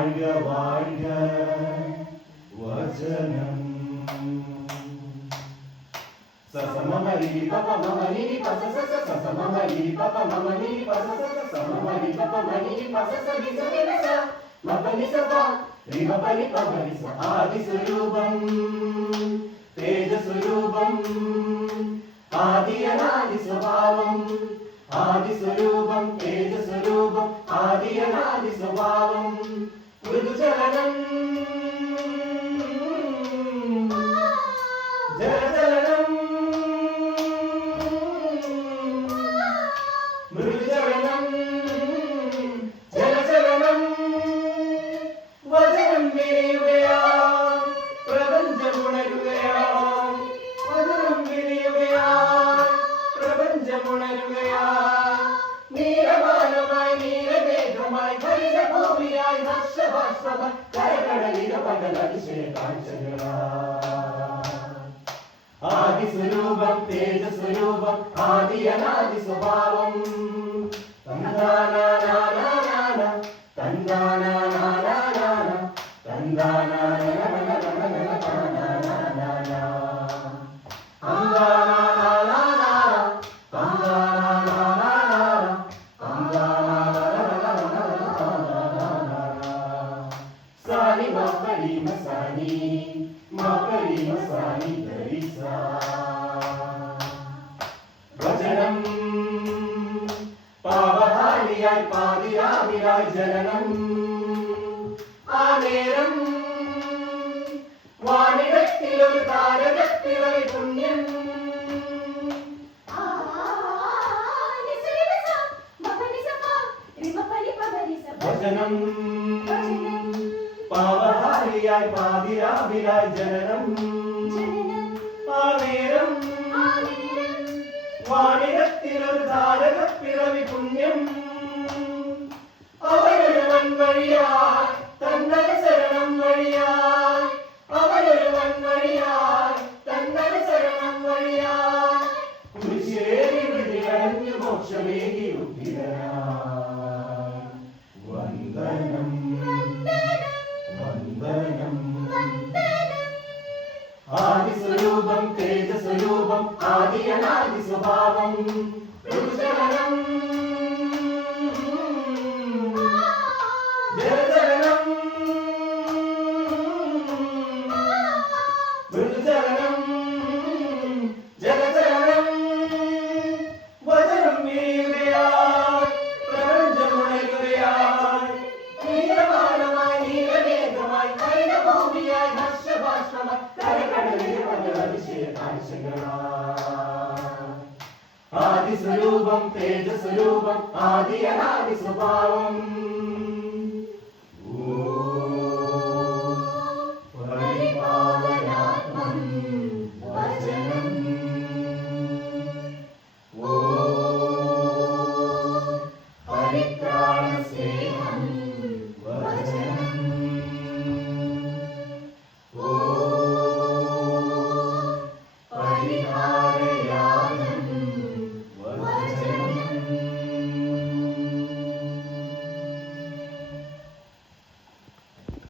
வாழ்க வாழ்க வசனம். சசமமரி பபமமரி பசசச சசமமரி பபமமரி பசசச சமமரி பபமரி பசசரி சரிச மபனி சபா ரிமபனி பபனி ச ஆதி ஸ்வரூபம் തേജ സ്വരൂപം ആദി അനാദി സ്വഭാവം ആദി സ്വരൂപം തേജ സ്വരൂപം ആദി അനാദി സ്വഭാവം മൃദുചലനം ജലചലനം മൃദുചലനം ജലചലനം വചനം വിരിയുകയാൽ പ്രപഞ്ചമുണരുകയാൽ വചനം വിരിയുകയാൽ പ്രപഞ്ചമുണരുകയാൽ നീലവാനമായി നീലമേഘമായി ഹരിതഭൂമിയായി ഹർഷഭാഷ്പമായി കരകടലിക പകൽ അതിശയ കാഴ്ചകളാൽ ആദി സ്വരൂപം തേജ സ്വരൂപം ആദി അനാദി സ്വഭാവം തന്താനാനാനാനാന തന്താനാനാനാനാന Sani mapari masani dharisa Vajanam Pavahaliyai Padiravilai Jananam Aneram Vanidattilol Taradattilai Punyam Vajanam പാവഹാരിയായി പാതിരാവിലായി ജനനം ആനേരം വാണിടത്തിലൊരു താരകപ്പിറവി പുണ്യം അവരൊരുവൻ വഴിയായി തന്നനുസരണം വഴിയായി അവരൊരുവൻ വഴിയായി തന്നനുസരണം വഴിയായി കുരിശേരി വിധികളഞ്ഞു മോക്ഷമേകി ഉദ്ധിതനായി വന്ദനം ആദി സ്വരൂപം തേജ സ്വരൂപം ആദി അനാദി സ്വഭാവം മൃദുചലനം ജലചലനം മൃദുചലനം ജലചലനം വചനം വിരിയുകയാൽ പ്രപഞ്ചമുണരുകയാൽ നീലവാനമായി നീലമേഘമായി ഹരിതഭൂമിയായി ഹർഷഭാഷ്പമായി കരകടലിലെ പകൽ അതിശയ കാഴ്ചകളാൽ ആദി സ്വരൂപം തേജ സ്വരൂപം ആദി അനാദി സ്വഭാവം